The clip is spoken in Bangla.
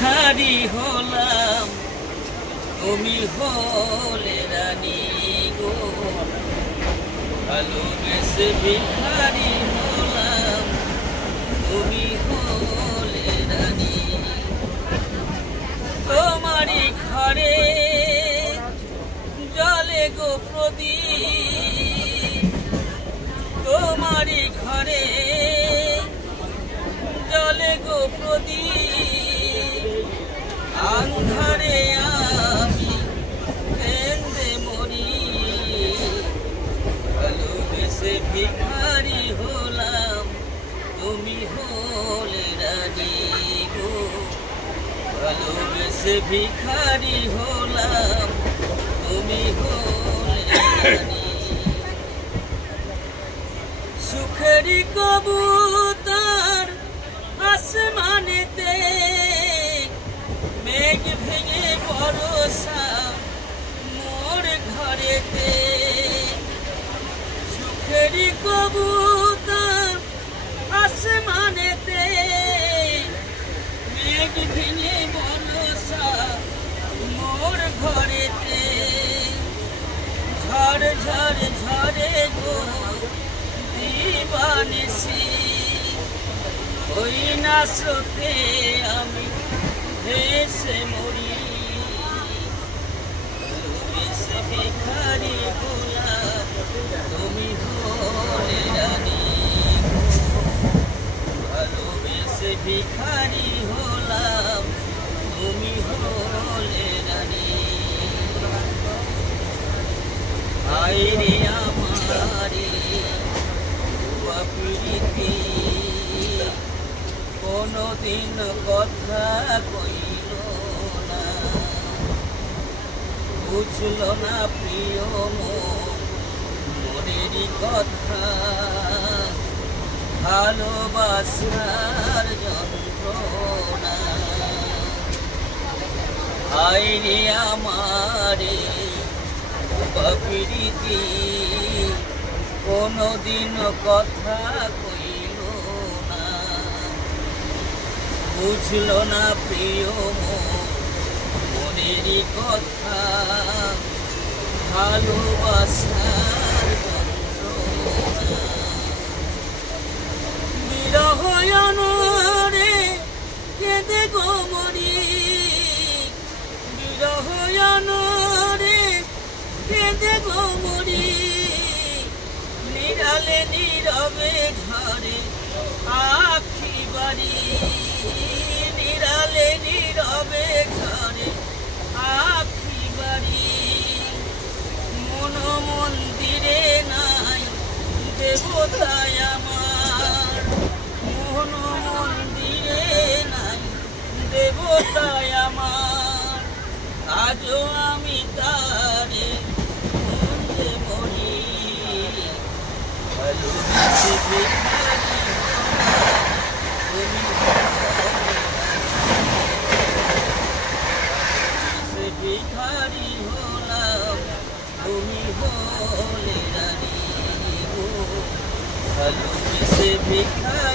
ভিখারি হলাম, তুমি হলে রানী গো। ভালোবেসে ভিখারি হলাম, তুমি হলে রানী। তোমারই ঘরে জলে গো প্রদীপ, তোমারই ঘরে জলে গো প্রদীপ। আন্ধারে আমি কেঁদে মরি, ভালোবেসে ভিখারি হলাম, তুমি হলে রানী গো। ভালোবেসে ভিখারি হলাম, তুমি হলে রানী। সুখেরই কবুতর আসমানেতে, মেঘ ভেঙে বরষা মোর ঘরেতে। সুখেরই কবুতর আসমানেতে, মেঘ ভেঙে বরষা মোর ঘরেতে। ঝড় ঝড় ঝরে গো দিবানিশি, ওই না স্রোতে আমি ভেসে মরি। ভালোবেসে ভিখারি হলাম, তুমি হলে রানী। ভালোবেসে ভিখারি হলাম, তুমি হলে রানী। আইরে আমারে প্রীতি, কোনদিন কথা কইল না, বুঝল না প্রিয় মনেরই কথা। ভালোবাসার যন্ত্রণা, আইরে আমারে প্রীতি, কোনদিন কথা কইল না, বুঝল না প্রিয় মনেরই কথা। ভালোবাসার যন্ত্রণা, বিরহ অনরে কেঁদে গো মরি। বিরহ অনরে কেঁদে গো মরি। নিরালে নীরবে ঝরে আখি বাড়ি, নিরালে নীরবে ঝরে আখি বাড়ি। মন মন্দিরে নাই দেবতায় আমার, মন মন্দিরে নাই দেবতায় আমার। আজও আমি তারে খুঁজে মরি, ভালোবেসে ভিখারি হলাম, তুমি হলে রানী গো। ভালোবেসে ভিখারি